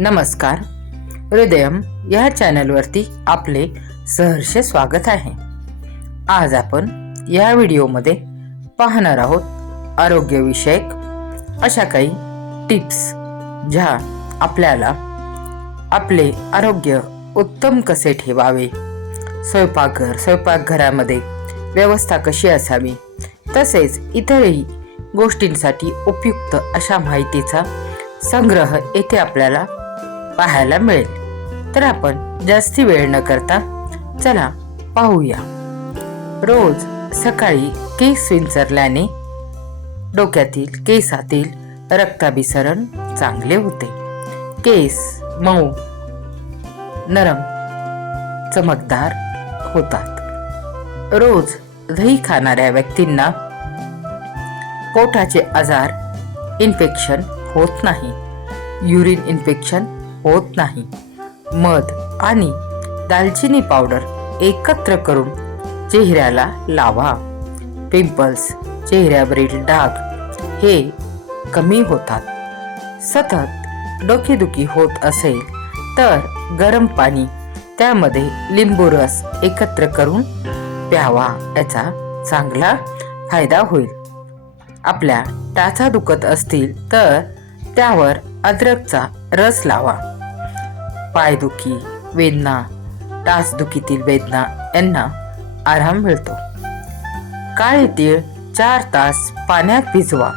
नमस्कार. हृदयम या चॅनलवरती आपले सहर्ष स्वागत आहे. आज आपण या व्हिडिओमध्ये पाहणार आहोत आरोग्यविषयक अशा काही टिप्स ज्या आपल्याला आपले आरोग्य उत्तम कसे ठेवावे, स्वयंपाकघरामध्ये व्यवस्था कशी असावी, तसेच इतरही गोष्टींसाठी उपयुक्त अशा माहितीचा संग्रह येथे आपल्याला पाहायला मिळेल. तर आपण जास्ती वेळ न करता चला पाहूया. रोज सकाळी केस विंचरल्याने डोक्यातील केसातील रक्ताभिसरण चांगले होते. केस मऊ, नरम, चमकदार होतात. रोज दही खाणाऱ्या व्यक्तींना पोटाचे आजार, इन्फेक्शन होत नाही, युरिन इन्फेक्शन होत नाही. मध आणि दालचिनी पावडर एकत्र करून चेहऱ्याला लावा. पिंपल्स, चेहऱ्यावरील डाग हे कमी होतात. सतत डोकेदुखी होत असेल तर गरम पाणी त्यामध्ये लिंबू रस एकत्र करून प्यावा. याचा चांगला फायदा होईल. आपल्या टाचा दुखत असतील तर त्यावर अद्रकचा रस लावा. पायदुखी, वेदना, टाचदुखीतील वेदना यांना आराम मिळतो. काळे तीळ 4 तास पाण्यात भिजवा.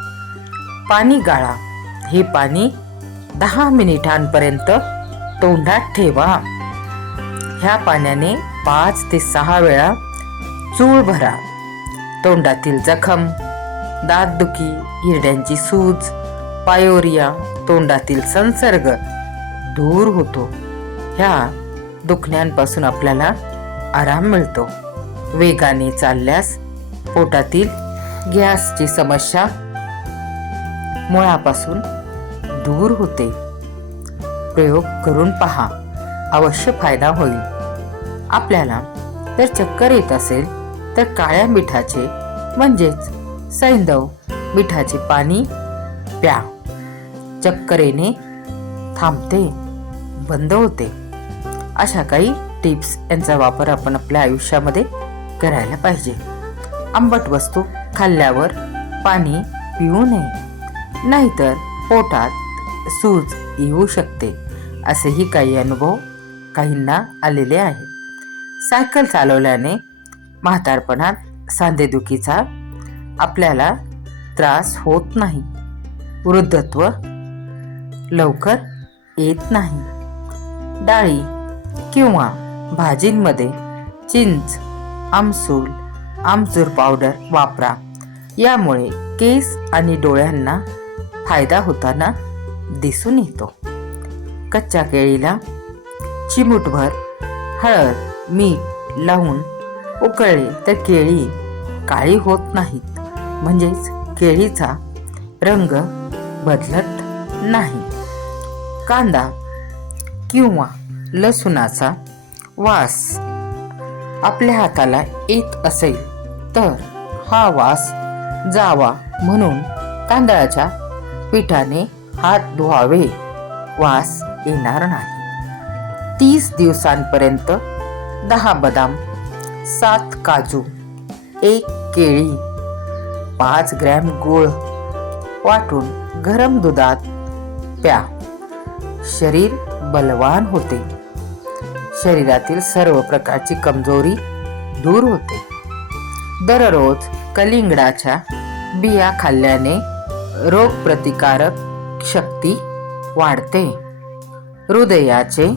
पाणी गाळा. हे पाणी 10 मिनिटांपर्यंत तोंडात ठेवा. ह्या पाण्याने 5 ते 6 वेळा चूळ भरा. तोंडातील जखम, दातदुखी, हिरड्यांची सूज, पायोरिया, तोंडातील संसर्ग दूर होतो. ह्या दुखण्यांपासून आपल्याला आराम मिळतो. वेगाने चालल्यास पोटातील गॅसची समस्या मुळापासून दूर होते. प्रयोग करून पहा, अवश्य फायदा होईल. आपल्याला जर चक्कर येत असेल तर काळ्या मिठाचे म्हणजेच सैंधव मिठाचे पाणी प्या. चक्कर येणे थांबते, बंद होते. अशा काही टिप्स यांचा वापर आपण आपल्या आयुष्यामध्ये करायला पाहिजे. आंबट वस्तू खाल्ल्यावर पाणी पिऊ नये, नाहीतर पोटात सूज येऊ शकते. असेही काही अनुभव काहींना आलेले आहेत. सायकल चालवल्याने म्हातारपणात सांधेदुखीचा आपल्याला त्रास होत नाही. वृद्धत्व लवकर येत नाही. डाळी किंवा भाजींमध्ये चिंच, आमचूर पावडर वापरा. यामुळे केस आणि डोळ्यांना फायदा होताना दिसून येतो. कच्च्या केळीला चिमूटभर हळद, मीठ लावून उकळले तर केळी काळी होत नाहीत, म्हणजेच केळीचा रंग बदलत नाही. कांदा किंवा लसूणाचा वास आपल्या हाताला येत असेल तर हा वास जावा म्हणून तांदळाच्या पिठाने हात धुवावे. वास येणार नाही. 30 दिवसांपर्यंत 10 बदाम, 7 काजू, 1 केळी, 5 ग्रॅम गूळ वाटून गरम दुधात प्या. शरीर बलवान होते. शरीरातील सर्व प्रकारची कमजोरी दूर होते. दररोज कलिंगडाच्या बिया खाल्ल्याने रोगप्रतिकारक शक्ती वाढते. हृदयाचे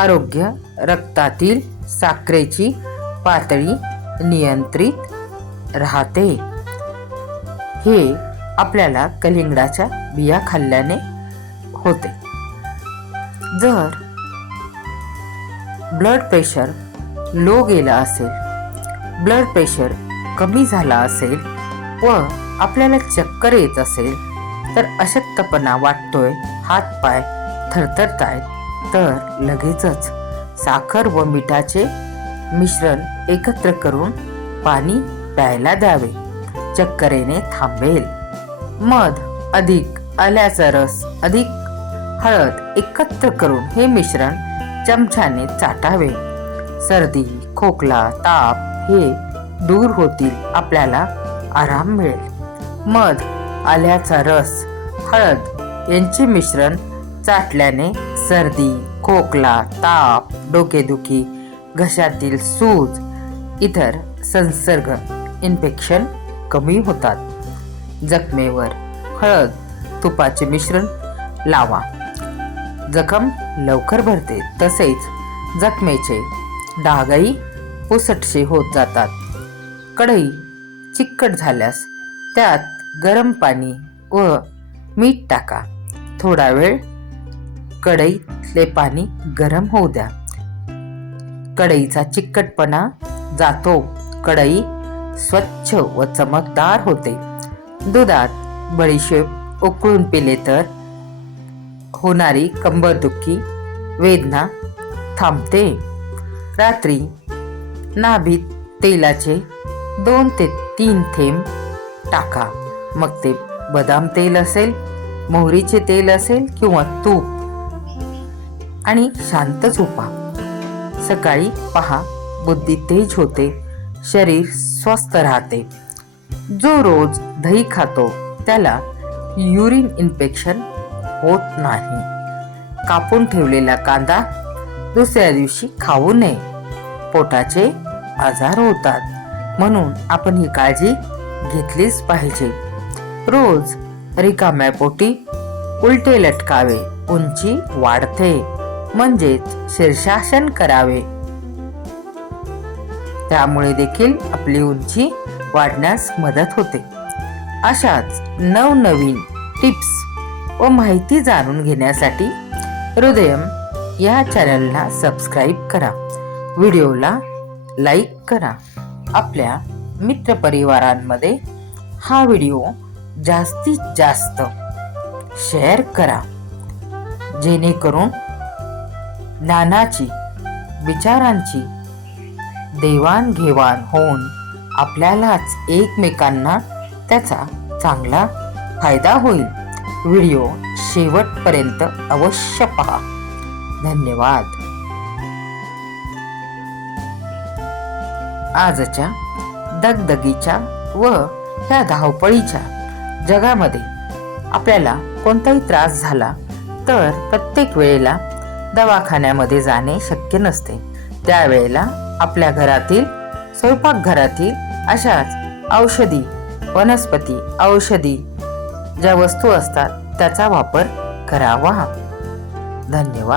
आरोग्य, रक्तातील साखरेची पातळी नियंत्रित राहते. हे आपल्याला कलिंगडाच्या बिया खाल्ल्याने होते. जर ब्लड प्रेशर लो गेला असेल, ब्लड प्रेशर कमी झाला असेल व आपल्याला चक्कर येत असेल तर अशक्तपणा वाटतोय, हातपाय थरथरतायत, तर लगेचच साखर व मिठाचे मिश्रण एकत्र करून पाणी प्यायला द्यावे. चक्कर येणे थांबेल. मध अधिक, आल्याचा रस अधिक हळद एकत्र करून हे मिश्रण चमच्याने चाटावे. सर्दी, खोकला, ताप हे दूर होतील, आपल्याला आराम मिळेल. मध, आल्याचा रस, हळद यांचे मिश्रण चाटल्याने सर्दी, खोकला, ताप, डोकेदुखी, घशातील सूज, इतर संसर्ग इन्फेक्शन कमी होतात. जखमेवर हळद तुपाचे मिश्रण लावा. जखम लवकर भरते, तसेच जखमेचे डागही पुसटसे होत जातात. कढई चिकट झाल्यास त्यात गरम पाणी व मीठ टाका. थोडा वेळ कढईतले पाणी गरम होऊ द्या. कढईचा चिकटपणा जातो. कढई स्वच्छ व चमकदार होते. दुधात बडीशेप उकळून पिले तर होणारी कंबरदुखी वेदना थांबते. रात्री नाभीत तेलाचे 2 ते 3 थेंब टाका. मग ते बदाम तेल असेल, मोहरीचे तेल असेल किंवा तूप, आणि शांत झोपा. सकाळी पहा, बुद्धी तेज होते, शरीर स्वस्थ राहते. जो रोज दही खातो त्याला युरिन इन्फेक्शन होत नाही. कापून ठेवलेला कांदा दुसऱ्या दिवशी खाऊ नये. पोटाचे आजार होतात, म्हणून आपण ही काळजी घेतलीच पाहिजे. रोज रिकाम्या पोटी उलटे लटकावे. उंची वाढते, म्हणजेच शीर्षासन करावे. त्यामुळे देखील आपली उंची वाढण्यास मदत होते. अशाच नवनवीन टिप्स व माहिती जाणून घेण्यासाठी हृदयम या चॅनलला सबस्क्राईब करा. व्हिडिओला लाईक करा. आपल्या मित्रपरिवारांमध्ये हा व्हिडिओ जास्तीत जास्त शेअर करा, जेणेकरून ज्ञानाची, विचारांची देवाणघेवाण होऊन आपल्यालाच एकमेकांना त्याचा चांगला फायदा होईल. व्हिडिओ शेवटपर्यंत अवश्य पहा. धन्यवाद. आजच्या दगदगीच्या व ह्या धावपळीच्या जगामध्ये आपल्याला कोणताही त्रास झाला तर प्रत्येक वेळेला दवाखान्यामध्ये जाणे शक्य नसते. त्यावेळेला आपल्या घरातील, स्वयंपाकघरातील अशाच औषधी, वनस्पती औषधी ज्या वस्तू असतात त्याचा वापर करावा. धन्यवाद.